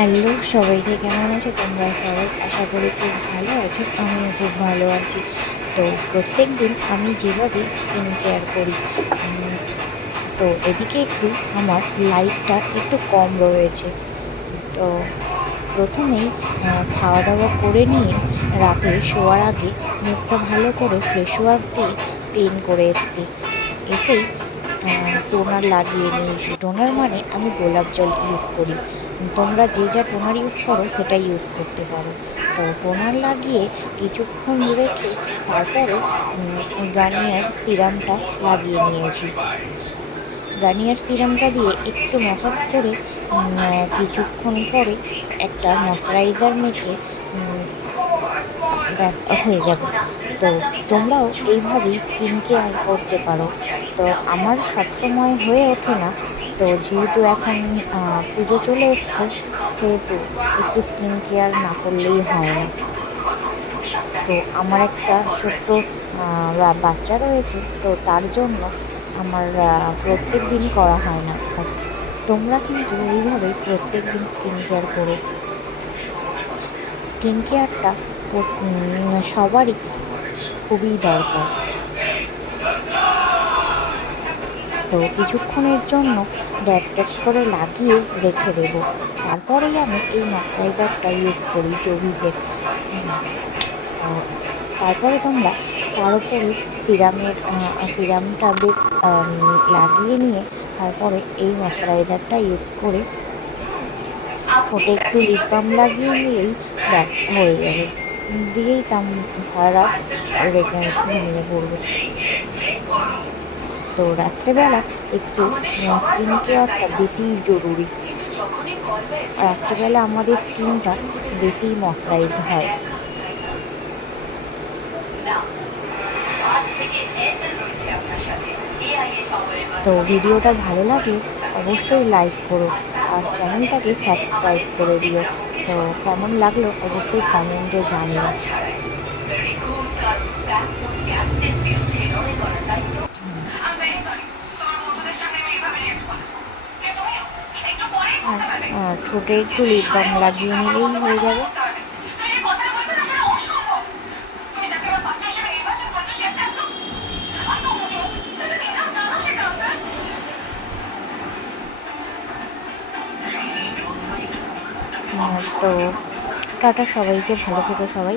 Hello সবাইকে, কেমন আছো তোমরা সবাই? আশা করি খুব ভালো আছো, আমিও খুব ভালো আছি। তো প্রত্যেক দিন আমি যেভাবে স্কিন কেয়ার করি, উম, তো এদিকে একটু আমার লাইটটা একটু কম রয়েছে। তো প্রথমেই খাওয়া দাওয়া করে নিয়ে রাতে শোয়ার আগে মুখটা ভালো করে ফ্রেশ ওয়াশ দিয়ে ক্লিন করে এসেই টোনার লাগিয়ে নিয়েছি। টোনার মানে আমি গোলাপ জল ইউজ করি। তোমরা যে যা টোনার ইউজ করো সেটা ইউজ করতে পারো। তো টোনার লাগিয়ে কিছুক্ষণ রেখে তারপরে গার্নিয়ার সিরামটা লাগিয়ে নিয়েছি। গার্নিয়ার সিরামটা দিয়ে একটু ম্যাসাজ করে কিছুক্ষণ পরে একটা ময়শ্চারাইজার মেখে ব্যাস হয়ে যাবে। তো তোমরাও এইভাবেই স্কিন কেয়ার করতে পারো। তো আমার সবসময় হয়ে ওঠে না, তো যেহেতু এখন পুজো চলে এসছে, সেহেতু একটু স্কিন কেয়ার না করলেই হয় না। তো আমার একটা ছোট্ট বাচ্চা রয়েছে, তো তার জন্য আমার প্রত্যেক দিন করা হয় না। বাট তোমরা কিন্তু এইভাবেই প্রত্যেক দিন স্কিন কেয়ার করো। স্কিন কেয়ারটা সবারই খুবই দরকার। তো কিছুক্ষণের জন্য ড্যাব ড্যাব করে লাগিয়ে রেখে দেব। তারপরেই আমি এই ময়শ্চারাইজারটা ইউজ করি, জোভিজের। তো তারপরে তোমরা তার উপরে সিরামটা বেশ লাগিয়ে নিয়ে তারপরে এই ময়শ্চারাইজারটা ইউজ করে ঠোঁটে একটু লিপ বাম লাগিয়ে নিলেই ব্যাস হয়ে যাবে। দিয়েই সারা রাত রেখে ঘুমিয়ে পড়বে। তো রাত্রেবেলা একটু স্কিন কেয়ারটা বেশি জরুরি। রাত্রেবেলা আমাদের স্কিনটা বেশি ময়শ্চারাইজ হয়। তো ভিডিওটা ভালো লাগলে অবশ্যই লাইক করো আর চ্যানেলটাকে সাবস্ক্রাইব করে দিও। তো কেমন লাগলো অবশ্যই কমেন্টে জানিও। আর ঠোঁটে একটু লিপ বাম লাগিয়ে নিলেই হয়ে যাবে। তো টাটা সবাইকে, ভালো থেকো সবাই।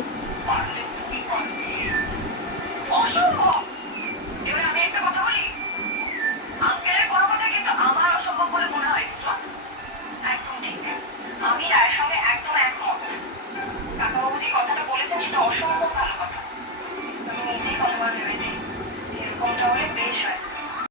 আমি রায়ের সঙ্গে